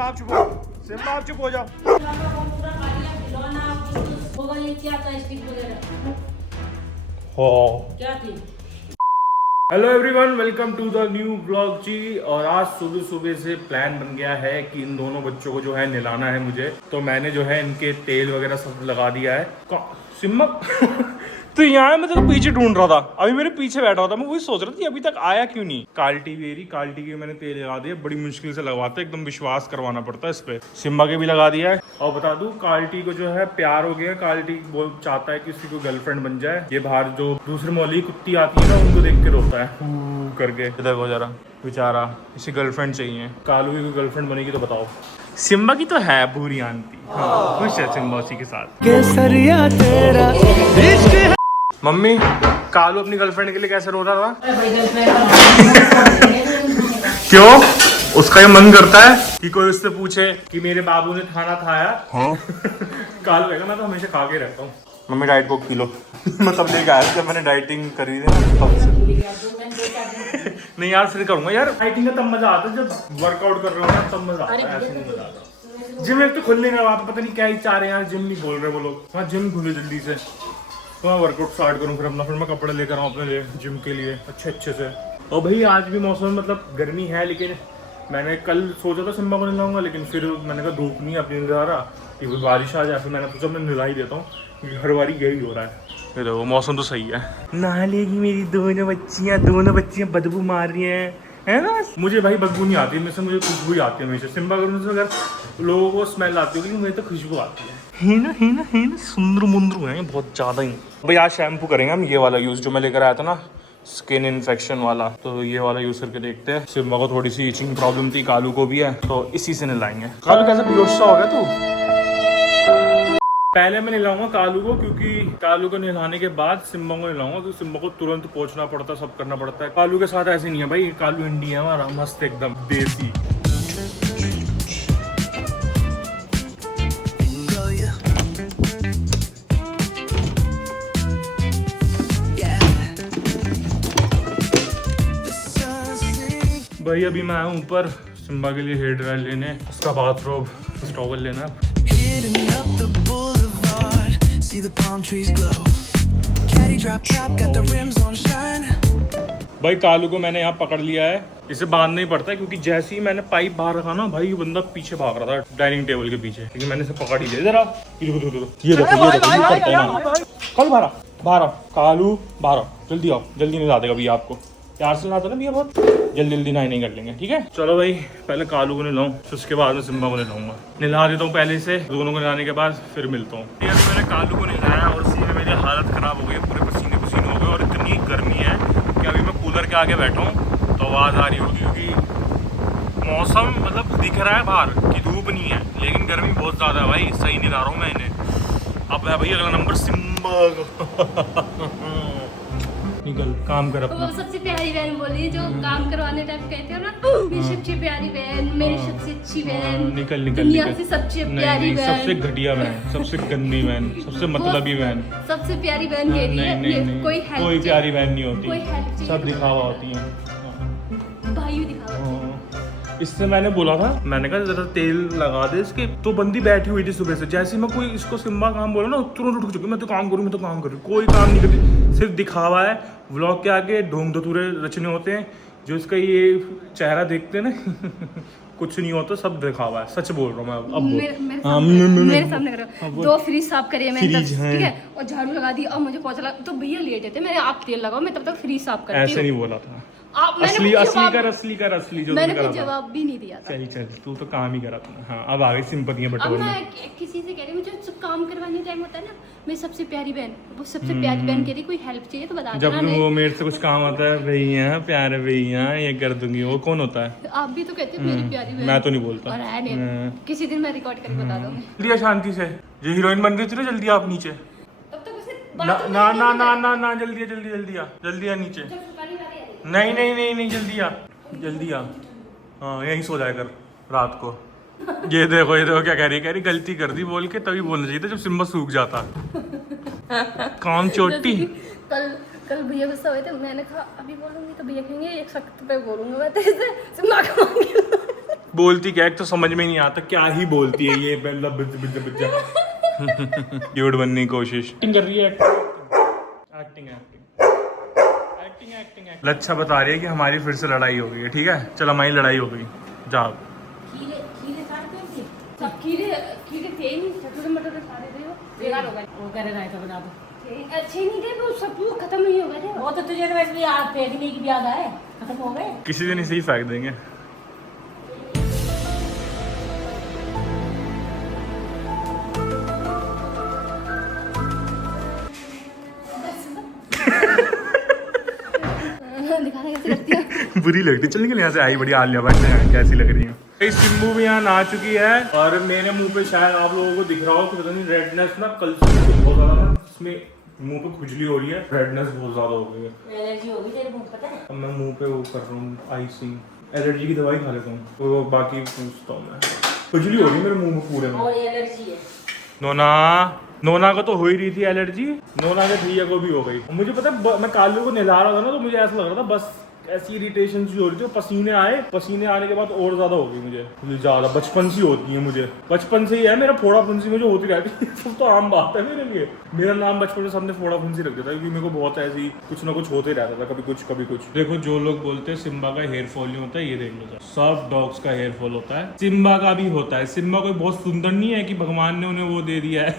Simba आप चुप हो, सिम्बा आप चुप हो जाओ। क्या थी? Hello everyone, welcome to the new blog जी। और आज सुबह सुबह से प्लान बन गया है कि इन दोनों बच्चों को जो है नहलाना है मुझे। तो मैंने जो है इनके तेल वगैरह सब लगा दिया है। सिम्मा तो यहाँ मैं तो पीछे ढूंढ रहा था, अभी मेरे पीछे बैठा हुआ था। मैं वही सोच रहा था अभी तक आया क्यों नहीं। काल्टी की मैंने तेल लगा दिया, बड़ी मुश्किल से लगवाते, एकदम विश्वास करवाना पड़ता है इस पे। सिम्बा के भी लगा दिया है। और बता दूं, काल्टी को जो है प्यार हो गया। काल्टी वो चाहता है कि उसकी कोई गर्लफ्रेंड बन जाए। ये बाहर जो दूसरे मोहल्ले की कुत्ती आती है ना, उनको देख के रोता है हू करके। देखो जरा बेचारा, इसे गर्लफ्रेंड चाहिए। कालू की कोई गर्लफ्रेंड बनेगी तो बताओ। सिम्बा की तो है बुरी आंटी, खुश है सिम्बा उसी के साथ। केसरिया तेरा इश्क। मम्मी, कालू अपनी गर्लफ्रेंड के लिए कैसे रो रहा था? क्यों? उसका ये मन करता है कि कोई उससे पूछे कि मेरे बाबू ने खाना खाया। हाँ? कालू कहेगा मैं तो हमेशा खा के रहता हूँ। Mummy diet Coke P low. मैं तब लेके आया जब मैंने डाइटिंग करी थी तब से। नहीं यार, फिर करूंगा यार। डाइटिंग का तब मजा आता है जब वर्कआउट कर रहे हो ना, तब मजा आता है, ऐसे नहीं मजा आता। जिम एक तो खुलने का बात, पता नहीं क्या ही चाह रहे हैं यार, जिम नहीं बोल रहे वो लोग। हाँ जिम खुले जल्दी से तो मैं वर्कआउट स्टार्ट करूँ फिर मैं कपड़े लेकर आऊँ अपने लिए जिम के लिए अच्छे से। और भाई आज भी मौसम मतलब गर्मी है, लेकिन मैंने कल सोचा था सिम्बा को नहलाऊंगा, लेकिन फिर मैंने कहा धूप नहीं अपनी नहा रहा कि वो बारिश आ जाए। फिर मैंने सोचा मैं नहला ही देता हूँ क्योंकि हर बारी यही हो रहा है। ये देखो मौसम तो सही है। नहा लेगी मेरी दोनों बच्चियाँ बदबू मार रही हैं, है ना। मुझे भाई बदबू नहीं आती, मुझे खुशबू ही आती है हमेशा। सिम्बा से अगर लोगों को स्मेल आती होगी, मुझे तो खुशबू आती है। सुंदर मुंदरू है बहुत ज्यादा ही। भाई आज शैम्पू करेंगे हम, ये वाला यूज जो मैं लेकर आया था ना, स्किन इन्फेक्शन वाला। तो ये वाला यूज करके देखते हैं। सिम्बा को थोड़ी सी इचिंग प्रॉब्लम थी, कालू को भी है, तो इसी से नहलाएंगे। कालू कैसा बेहोश सा हो गया तू? पहले मैं नहलाऊंगा कालू को, क्योंकि कालू को नहलाने के बाद सिम्बा को नहलाऊंगा, क्योंकि सिम्बा को तुरंत पहुंचना पड़ता है, सब करना पड़ता है। कालू के साथ ऐसे नहीं है भाई, कालू इंडिया है हमारा, मस्त एकदम देसी। भाई अभी मैं आया हूँ ऊपर सिम्बा के लिए हेयर ड्रायर लेने, उसका बाथरोब टॉवल लेना। भाई कालू को मैंने यहाँ पकड़ लिया है, इसे बांधना ही पड़ता है, क्योंकि जैसे ही मैंने पाइप बाहर रखा ना भाई, बंदा पीछे भाग रहा था डाइनिंग टेबल के पीछे, क्योंकि मैंने इसे पकड़ ही लिया। जरा ये देखो बाहर आओ कालू, बाहर आओ, जल्दी आओ, जल्दी नहीं ला देगा भैया आपको। प्यार से नहाता ना भैया, बहुत जल्दी नहीं कर लेंगे, ठीक है। चलो भाई पहले कालू को नहलाऊं, फिर उसके बाद में सिम्बा को नहलाऊंगा। नहला देता हूँ पहले से, दोनों को नहलाने के बाद फिर मिलता हूँ। अभी मैंने कालू को नहलाया और उसी में मेरी हालत ख़राब हो गई, पूरे पसीने हो गए। और इतनी गर्मी है कि अभी मैं कूलर के आगे बैठा हूँ तो आवाज़ आ रही होगी, क्योंकि मौसम मतलब दिख रहा है बाहर कि धूप नहीं है, लेकिन गर्मी बहुत ज़्यादा है भाई। सही नहीं ला रहा हूँ मैं इन्हें। अब है भाई अगला नंबर सिम्बा। निकल काम कर अपना। वो सबसे प्यारी बहन बोली, जो काम करवाने टाइप कहते हो ना, मेरी सबसे प्यारी बहन, मेरी सबसे अच्छी बहन, निकल दुनिया से सबसे प्यारी बहन, सबसे घटिया बहन, सबसे गंदी बहन, सबसे मतलबी बहन, सबसे प्यारी बहन कह रही है। कोई प्यारी बहन नहीं होती, कोई हेल्प सब दिखावा होती है, भाई दिखावा। इससे मैंने बोला था, मैंने कहा जरा तेल लगा दे इसके, तो बंदी बैठी हुई थी सुबह से। जैसे ही मैं कोई इसको सिम्बा काम बोला ना, तुरंत उठ चुकी, मैं तो काम करूँ, कोई काम नहीं करती, सिर्फ दिखावा है। व्लॉग के आगे ढोंग धतूरे रचने होते हैं, जो इसका ये चेहरा देखते हैं ना कुछ नहीं होता, सब दिखावा है। सच बोल रहा हूँ मैं। अब मेरे सामने करो। 2 फ्रिज साफ करे मैंने, ठीक है, और झाड़ू लगा दी। अब मुझे पहुंचा लगा तो भैया लेटे थे, मैंने आप तेल लगाओ, मैं तब तक फ्रिज साफ करती हूँ। ऐसे नहीं बोला था। असली जो मैंने कोई जवाब भी नहीं दिया था। चल तू तो काम ही करा था। हाँ अब आ गई सिंपतियां बटोरने। अब मैं किसी से कह रही हूँ, मुझे सब काम करवाने टाइम होता है ना, मेरी सबसे प्यारी बहन, वो सबसे प्यारी बहन कह रही कोई हेल्प चाहिए तो बता देना। जब वो मेरे से कुछ काम आता है, भैया प्यारे भैया ये कर दूंगी, वो कौन होता है? आप भी तो कहते हो मेरी प्यारी बहन। मैं तो नहीं बोलता। और है नहीं, किसी दिन मैं रिकॉर्ड करके बता दूंगी। जल्दी शांति से, जो हीरोइन बन रही थी ना, जल्दी आप नीचे। तब तक उसे ना जल्दी आ नीचे। नहीं जल्दी आ। हाँ यहीं सो जाया कर रात को। ये देखो क्या कह रही गलती कर दी बोल के, तभी बोलना चाहिए था जब सिम्बा सूख जाता। काम चोटी। कल भैया गुस्सा हुए थे, मैंने कहा अभी बोलूंगी तो भैया कहेंगे एक सख्त पे बोलूंगा मैं तेरे से, सिम्बा को बोलती क्या है तो समझ में नहीं आता क्या ही बोलती है ये क्यूट बनने की कोशिश कर रही है। एक्टिंग लच्छा बता रही है कि हमारी फिर से लड़ाई हो गई है। ठीक है चल हमारी लड़ाई हो गई जाओ। खीरे थे ही नहीं, छोटे मटर सारे थे बेकार हो गए। वो करे रायता बना दो। अच्छे नहीं थे, वो सब वो खत्म नहीं हो गए थे। वो तो तुझे वैसे भी याद फेंकने की भी याद आए, खत्म हो गए। किसी दिन इसे ही फेंक देंगे। दिखाना कैसे लगती है। बुरी लगती चल निकल यहाँ से। आई बड़ी आलिया भट्ट है, कैसी लग रही है। सिम्बू भी यहाँ नहा चुकी है और मेरे मुंह पे शायद आप लोगों को दिख रहा हो कि पता नहीं रेडनेस ना कल से बहुत ज्यादा ना इसमें मुंह पे खुजली हो रही है, रेडनेस बहुत ज्यादा हो गई है। एलर्जी होगी तेरे मुंह पता है। अब मैं मुंह पे वो कर रहा हूँ आइसिंग, एलर्जी की दवाई खा लेता हूँ तो बाकी पूछता हूँ मैं। खुजली हो रही है मेरे मुंह में पूरे में। और एलर्जी है नोना को तो हो ही रही थी एलर्जी, नोना के भैया को भी हो गई। मुझे पता है मैं कालू को नहला रहा था ना तो मुझे ऐसा लग रहा था बस ऐसी इरिटेशन सी हो रही थी। पसीने आने के बाद और ज्यादा हो गई मुझे ज्यादा। बचपन सी होती है मुझे, बचपन से ही है मेरा फोड़ा फुंसी मुझे होती रहती है। सब तो आम बात है मेरे लिए। मेरा नाम बचपन में सबने फोड़ा फुंसी रख दिया था क्योंकि मेरे को बहुत ऐसी कुछ ना कुछ होते रहता था, कभी कुछ कभी कुछ। देखो जो लोग बोलते हैं सिम्बा का हेयर फॉल नहीं होता है, ये देख लो सब डॉग्स का हेयर फॉल होता है, सिम्बा का भी होता है। सिम्बा कोई बहुत सुंदर नहीं है कि भगवान ने उन्हें वो दे दिया है।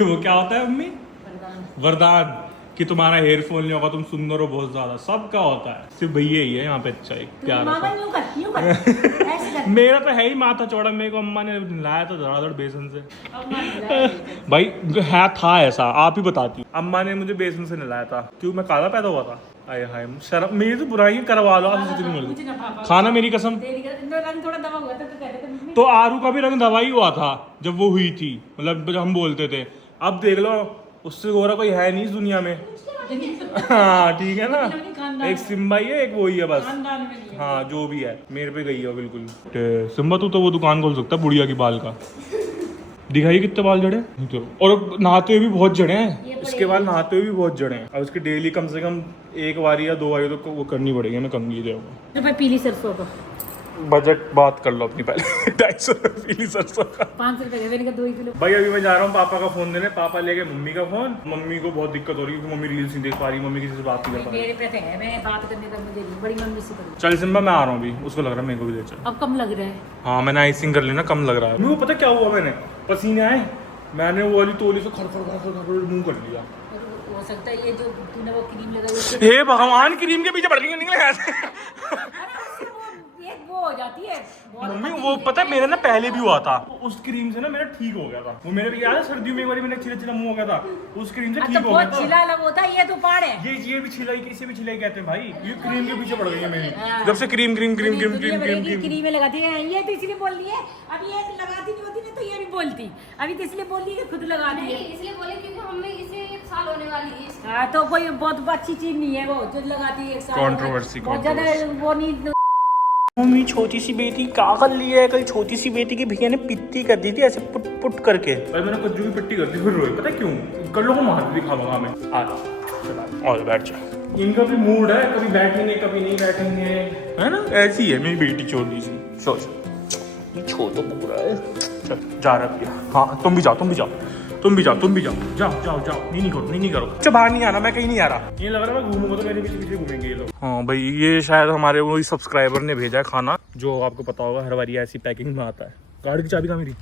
वो क्या होता है मम्मी? वरदान कि तुम्हारा हेयर फॉल नहीं होगा, तुम सुंदर हो बहुत ज्यादा। सबका होता है, सिर्फ भैया ही है यहाँ पे अच्छा एक प्यारा सा। मेरा तो है ही माथा चौड़ा। मेरे को अम्मा ने लाया था धड़ाधड़ बेसन से। भाई है था ऐसा, आप ही बताती हूँ। अम्मा ने मुझे बेसन से नहलाया था। क्यों मैं काला पैदा हुआ था? आए हाय शर्म, मेरी तो बुराई करवा लो आप जितनी मर्जी। खाना मेरी कसम। तो आरू का भी रंग दवाई हुआ था जब वो हुई थी, मतलब जब हम बोलते थे। अब देख लो उससे गोरा कोई है नहीं इस दुनिया में। हाँ ठीक है ना, एक सिम्बा ही है एक वो ही है बस। हाँ जो भी है मेरे पे गई है बिल्कुल। सिम्बा तू तो वो दुकान खोल सकता है बुढ़िया की बाल का। दिखाइए कितने बाल जड़े हैं। और नहाते हुए भी बहुत जड़े हैं, इसके बाल नहाते हुए भी बहुत जड़े हैं। अब उसके डेली कम से कम एक बारी या 2 बारी तो वो करनी पड़ेगी। मैं कंघी देगा पीली सरसों का बजट बात कर लो अपनी पहले। 250 पीली सरसों का 500 रुपए 2 किलो। भाई अभी मैं जा रहा हूँ पापा का फोन देने। पापा ले गए मम्मी का फोन। मम्मी को बहुत दिक्कत हो रही है क्योंकि मम्मी रील्स नहीं देख पा रही, मम्मी किसी से बात नहीं कर पा रही। मेरे पे है, मैं बात करने का मुझे नहीं, बड़ी मम्मी से करूँ। चल सिम्बा मैं आ रहा हूँ अभी, उसको लग रहा है मेरे को भी ले चल। अब कम लग रहा है। हाँ मैंने आइसिंग कर ली ना, कम लग रहा है। मुझे पता क्या हुआ, मैंने पसीने आए, मैंने वो वाली तोली से खड़ मुंह कर लिया। हो सकता है ये जो तूने वो क्रीम लगाई हे भगवान, क्रीम के पीछे पड़ गई निकले ऐसे। एक वो हो जाती है मम्मी वो पता है मेरा ना पहले भी हुआ था, उस क्रीम से ना मेरा ठीक हो गया था। वो मेरे भी याद है सर्दियों में एक बार मैंने छिला मुंह हो गया था, उस क्रीम से ठीक हो गया था। छिला अलग होता है, ये तो पाड़ है। ये भी छिलाई, इसे भी छिलाई कहते हैं भाई। ये क्रीम के पीछे पड़ गई है मेरी जब से। क्रीम लगाती है, ये तो इसलिए बोल रही है। अब ये लगाती नहीं होती ना तो ये भी बोलती, अभी तो इसलिए बोल रही है खुद लगाती है। इसलिए बोले क्योंकि हमें इसे 1 साल होने वाली है। हाँ तो कोई बहुत अच्छी चीज नहीं है वो जो लगाती है 1 साल। कंट्रोवर्सी बहुत ज्यादा वो नहीं। मम्मी छोटी सी बेटी क्या कर ली है? कल छोटी सी बेटी की भैया ने पिट्टी कर दी थी ऐसे पुट पुट करके। भाई मैंने कज्जू की पिट्टी कर दी फिर रोई। पता है क्यों? कल्लो को मार दी खावा में। और बैठ जा। इनका भी मूड है, कभी बैठेंगे कभी नहीं बैठेंगे, है ना? ऐसी है मेरी बेटी छोटी सी। सोच ये छोटा पूरा है। चल जा रहा है। हाँ तुम भी जाओ जाओ नहीं करो। अच्छा बाहर नहीं आना, मैं कहीं नहीं आ रहा। ये लग रहा है मैं घूमूंगा तो मेरे पीछे घूमेंगे ये लोग। हाँ भाई ये शायद हमारे वही सब्सक्राइबर ने भेजा है खाना, जो आपको पता होगा हर बारी ऐसी पैकिंग में आता है। गाड़ी की चाबी कहाँ मेरी?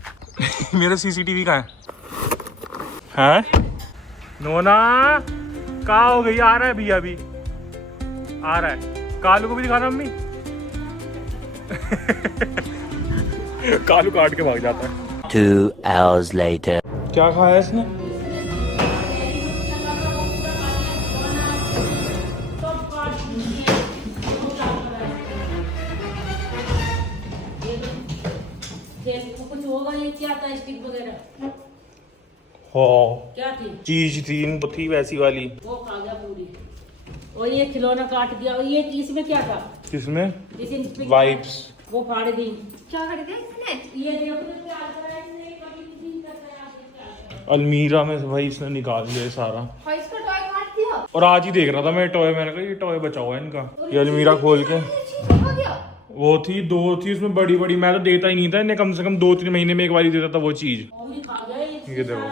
मेरा CCTV कहाँ है? नोना कहाँ हो गई? आ रहा है भैया अभी आ रहा है। कालू को भी दिखाना मम्मी। कालू काट के भाग जाता है। 2 hours later. क्या खाया इसने? कुछ होगा ये क्या था स्टिक वगैरह? हाँ क्या थी? चीज थी थी वैसी वाली, वो खा गया पूरी। और ये खिलौना काट दिया। और ये इसमें क्या था? किसमें? इस वाइप्स वो फाड़ दी। क्या कर दिया इसने? ये देखो तो क्या कर रहा है इसने, कभी नहीं करता है। अलमीरा में से भाई इसने निकाल लिया सारा। और इसका टॉय काट दिया। और आज ही देख रहा था मैं टॉय, मैंने कहा ये टॉय बचा हुआ है इनका। ये अलमीरा खोल के हो गया। वो थी 2 थी उसमें बड़ी बड़ी, मैं तो देता ही नहीं था इन्हें, कम से कम 2-3 महीने में एक बार ही देता था वो चीज। ये देखो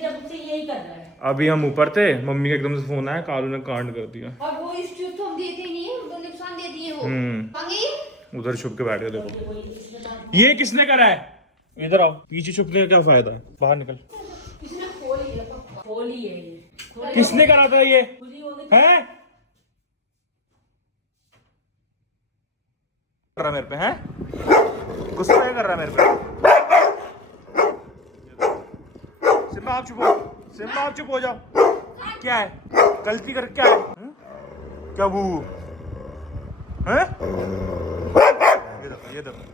जब से यही कर रहा है। अभी हम ऊपर थे, मम्मी का एकदम से फोन आया, कालू ने कांड कर दिया। और वो इस चीज तो हम देते ही नहीं है, वो नुकसान देती है वो। उधर छुप के बैठ गए। देखो ये किसने करा है, इधर आओ, पीछे छुपने का क्या फायदा है, बाहर निकल। खोली है ये, किसने करा था ये है? कर रहा मेरे पे है, गुस्सा कर रहा है मेरे पे। सिम्बा आप चुप हो, सिम्बा आप चुप हो जाओ। क्या है, गलती कर क्या है? क्या वो है? ये देखो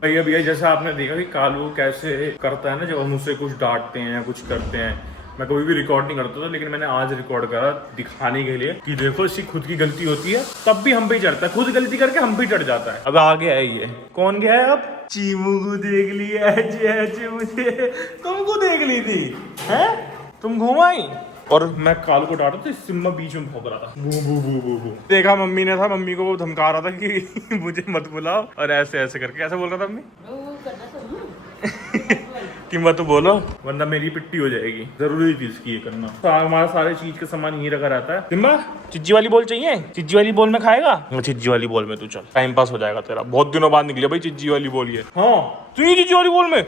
भैया जैसा आपने देखा कि कालू कैसे करता है ना जब हम उससे कुछ डांटते हैं या कुछ करते हैं। मैं कभी भी रिकॉर्ड नहीं करता था, लेकिन मैंने आज रिकॉर्ड करा दिखाने के लिए कि देखो इसकी खुद की गलती होती है तब भी हम पे ही चढ़ता है, खुद गलती करके हम पे चढ़ जाता है। अब आ गया है ये, कौन गया है अब? चीमू को देख लिया है, मुझे तुमको देख ली थी है, तुम घुमाई। और मैं कालू को डांटा तो सिम्मा बीच में भौंक रहा था, बू बू बू बू बू। देखा मम्मी ने था, मम्मी को वो धमका रहा था कि मुझे मत बुलाओ, और ऐसे ऐसे करके ऐसे बोल रहा था मम्मी कि मत बोलो वरना मेरी पिट्टी हो जाएगी। जरूरी चीज की ये करना, हमारा सारे चीज का सामान यही रखा रहता है। सिम्बा चिज्जी वाली बॉल चाहिए? चिज्जी वाली बॉल में खाएगा? चिज्जी वाली बॉल में तू चल, टाइम पास हो जाएगा तेरा। बहुत दिनों बाद निकली भाई चिज्जी वाली बॉल ये। हाँ तू ये चिज्जी वाली बॉल में,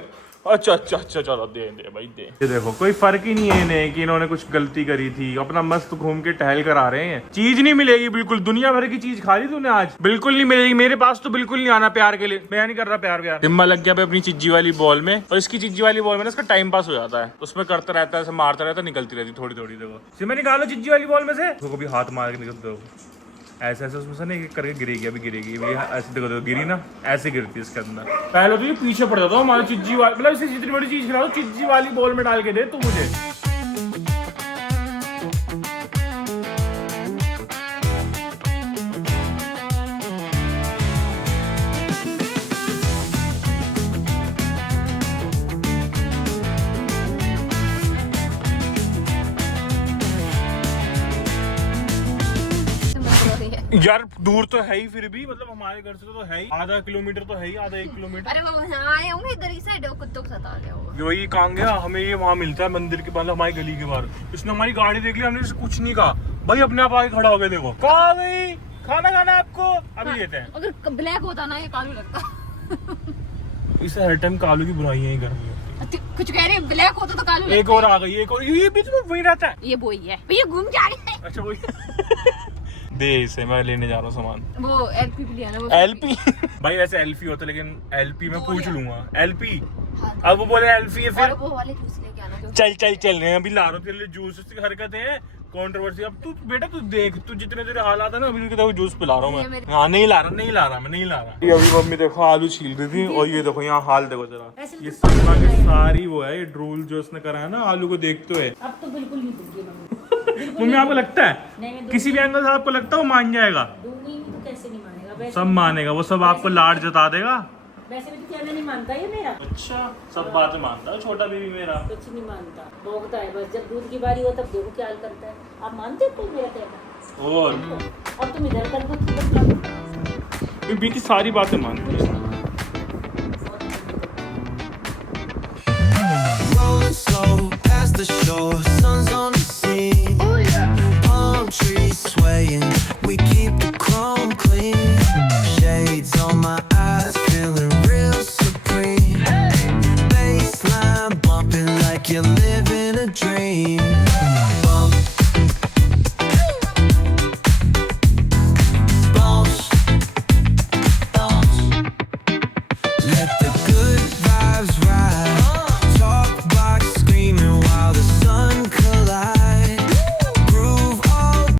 अच्छा चलो दे भाई दे। ये देखो कोई फर्क ही नहीं है इन्हें कि इन्होंने कुछ गलती करी थी, अपना मस्त घूम के टहल कर आ रहे हैं। चीज नहीं मिलेगी बिल्कुल, दुनिया भर की चीज खा ली तूने आज, बिल्कुल नहीं मिलेगी। मेरे पास तो बिल्कुल नहीं आना प्यार के लिए, मैं नहीं कर रहा प्यार। सिम्बा लग गया अपनी चिज्जी वाली बॉल में, और इसकी चिज्जी वाली बॉल में ना इसका टाइम पास हो जाता है, उसमें करता रहता है, मारता रहता है, निकलती रहती थोड़ी थोड़ी। देखो सिम्बा निकालो चिज्जी वाली बॉल में से, उसको भी हाथ मार के निकल दो। ऐसे ऐसे उसमें से नहीं करके गिरेगी, अभी गिरेगी ऐसे। देखो गिरी ना, ऐसे गिरती है इसके अंदर। पहले तो ये पीछे पड़ जाता हूँ हमारी चिज्जी वाली, मतलब इसे जितनी बड़ी चीज खिला दो चिज्जी वाली बॉल में डाल के दे तू मुझे। यार दूर तो है ही, फिर भी मतलब हमारे घर से तो है ही, आधा किलोमीटर तो है ही, आधा 1 किलोमीटर। अरे वो वहाँ आए होंगे इधर ही साइड, कुत्तों के साथ आ गया होगा। वही कहाँ गया, हमें ये वहाँ मिलता है मंदिर के मतलब हमारी गली के बाहर। इसने हमारी गाड़ी देख ली, हमने इसे कुछ नहीं कहा भाई, अपने आप आगे खड़ा हो गया। देखो कहाँ गई, खाना खाना आपको अभी देते हैं। अगर ब्लैक होता ना ये कालू लगता। इसे हर टाइम कालू की बुराइयां ही करनी है। कुछ कह रहे हैं ब्लैक होता तो कालू। एक और आ गई, एक और, ये बीच में वही रहता है। ये वही है भैया, घूम के आ रही है। अच्छा वही दे इसे, मैं लेने जा रहा हूँ सामान। वो एलपी भी लिया ना, वो एलपी भाई वैसे एलपी होता, लेकिन एलपी में पूछ लूंगा एलपी। अब वो बोले एलपी है, फिर वो वाले जूस लेके आना। चल रहे हैं अभी, ला रहा हूँ तेरे लिए जूस की हरकतें हैं, कंट्रोवर्सी। अब तू बेटा तू देख, तू जितने तेरे हालात है ना, अभी देखो जूस पिला रहा हूँ मैं। हाँ नहीं ला रहा। ये अभी मम्मी देखो आलू छील रही थी, और ये देखो यहाँ हाल देखो जरा, ये सिम्बा की सारी वो है, ये ड्रोल जो उसने करा है ना आलू को देखते हुए। अब तो बिल्कुल नहीं दूंगी मम्मी आपको लगता है किसी भी एंगल से आपको लगता है वो मान जाएगा? दूंगी नहीं तो कैसे नहीं मानेगा? सब मानेगा वो, सब आपको लाड जता देगा। वैसे भी तो क्या नहीं मानता ये मेरा। अच्छा सब बातें मानता है छोटा बेबी मेरा? कुछ नहीं मानता, भोगता है बस। जब दूध की बारी हो तब देखो क्या हाल करता है। आप मानते हो मेरा कहना? और अब तुम इधर कर दो, बेबी की सारी बातें मानती है। Rolling slow past the shore, sun's on